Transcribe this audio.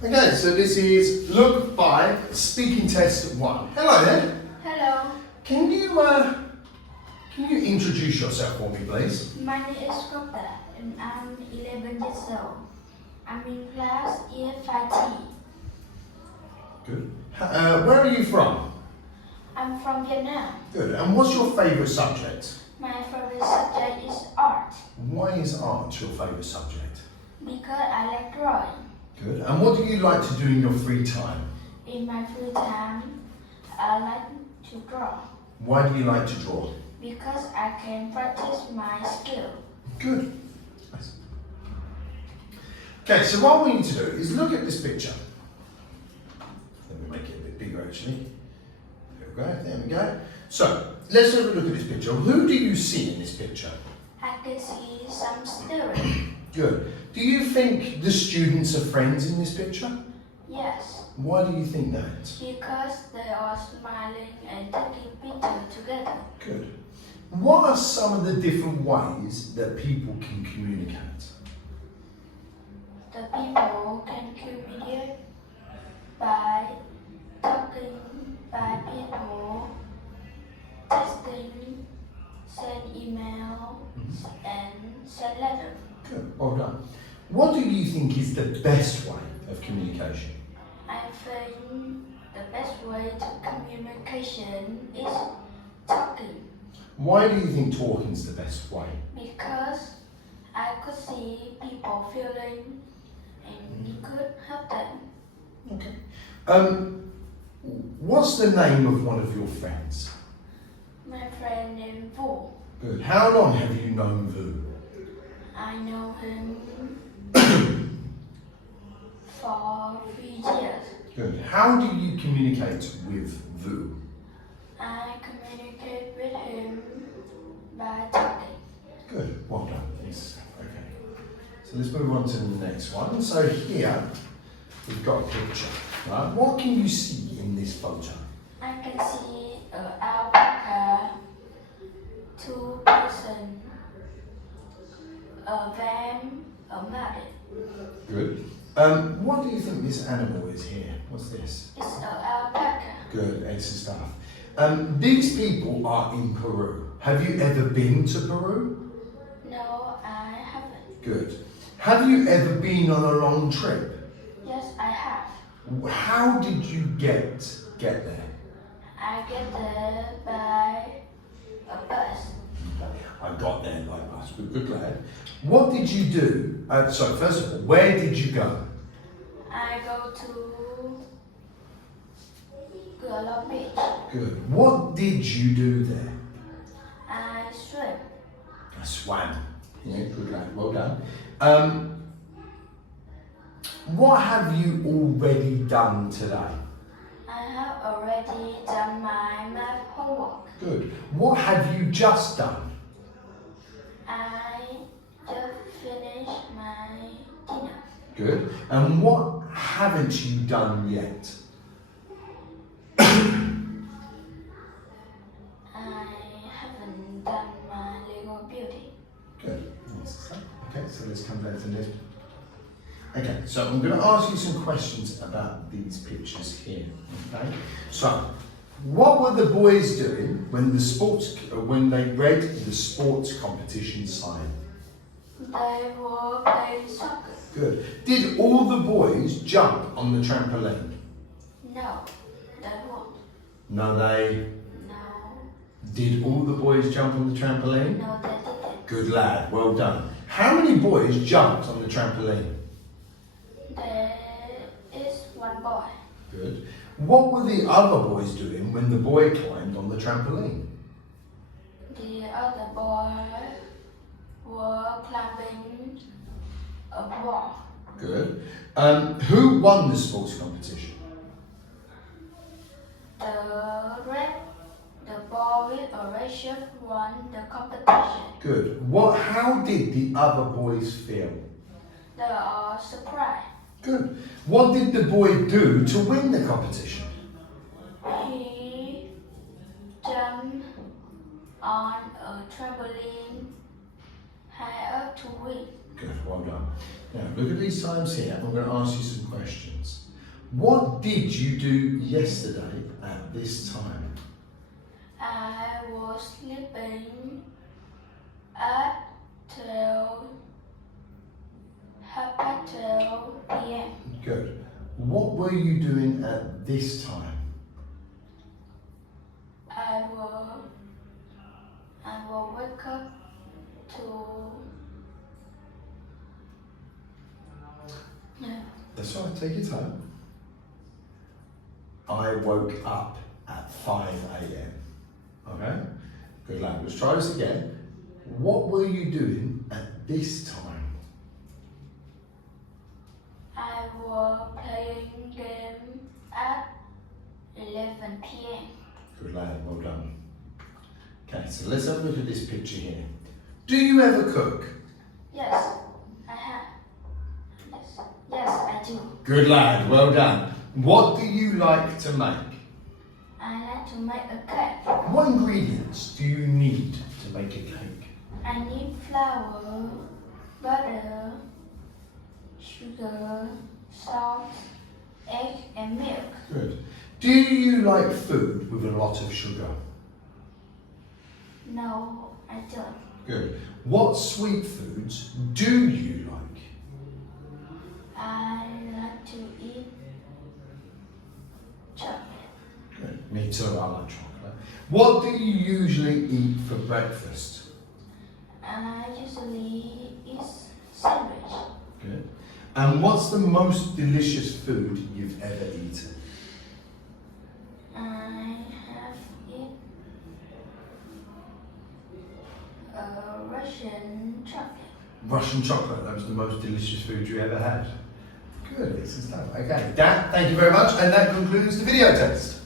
Okay, so this is Look 5, Speaking Test 1. Hello there. Hello, Can you introduce yourself for me, please? my name is Quốc and I'm 11 years old. I'm in class year 5T. Good. Where are you from? I'm from Vietnam. Good. And what's your favourite subject? My favorite subject is art Why is art your favourite subject? because I like drawing. Good. And what do you like to do in your free time? In my free time, I like to draw Why do you like to draw? because I can practice my skill. Good. Nice. Okay, so what we need to do is look at this picture. Let me make it a bit bigger actually. There we go. So, let's have a look at this picture. Who do you see in this picture? I can see some students. Good. Do you think the students are friends in this picture? Yes, Why do you think that? because they are smiling and taking pictures together. Good. What are some of the different ways that people can communicate? The people can communicate by talking, by people texting, send email, and send letter. Good. Well done. What do you think is the best way of communication? I think the best way to communication is talking Why do you think talking is the best way? because I could see people feeling and you could help them. Okay. What's the name of one of your friends? My friend named Vu. Good. How long have you known Vu? I know him for 3 years. Good. How do you communicate with Vu? I communicate with him by talking. Good. Well done. Yes. Okay. So let's move on to the next one. So here we've got a picture. Right? What can you see in this photo? I can see an alpaca, 2 person, a van, a mountain. Good. What do you think this animal is here? What's this? It's an alpaca. Good. Excellent stuff. These people are in Peru. Have you ever been to Peru? No, I haven't. Good. Have you ever been on a long trip? Yes, I have. How did you get there? I get there by a bus. I got there by bus. Good lad. What did you do? So first of all, where did you go? I go to Gala Beach. Good. What did you do there? I swim. I swam. Yeah, good lad. Well done. What have you already done today? I have already done my math homework. Good. What have you just done? I just finished my dinner. Good. And what haven't you done yet? I haven't done my Lego building. Good. Okay, so let's come down to this. Okay, so I'm going to ask you some questions about these pictures here. Okay, so what were the boys doing when they read the sports competition sign? They were playing soccer. Good. Did all the boys jump on the trampoline? No, they won't. No, they. No, Did all the boys jump on the trampoline? no, they didn't. Good lad. Well done. How many boys jumped on the trampoline? There is one boy. Good. What were the other boys doing when the boy climbed on the trampoline? The other boy were climbing a wall. Good. Who won the sports competition? The boy with a red shirt won the competition. Good. How did the other boys feel? They are surprised. Good. What did the boy do to win the competition? He jumped on a trampoline high up to win. Good. Well done. Now, look at these times here. I'm going to ask you some questions. What did you do yesterday at this time? I was sleeping at 12, half past 12 p.m. Good. What were you doing at this time? I will wake up to That's all right, take your time. I woke up at 5 a.m. Okay? Good lad. Let's try this again. What were you doing at this time? I was playing game at 11 p.m. Good lad, well done. Okay, so let's have a look at this picture here. Do you ever cook? Yes, I have. Yes, I do. Good lad, well done. What do you like to make? I like to make a cake. What ingredients do you need to make a cake? I need flour, butter, sugar, salt, egg, and milk. Good. Do you like food with a lot of sugar? No, I don't. Good. What sweet foods do you like? I like to eat chocolate. Good. Me too, I like chocolate. What do you usually eat for breakfast? I usually eat sandwich. Good. And what's the most delicious food you've ever eaten? I have eaten Russian chocolate. Russian chocolate, that was the most delicious food you ever had. Good, excellent stuff. Okay, Dan, thank you very much, and that concludes the video test.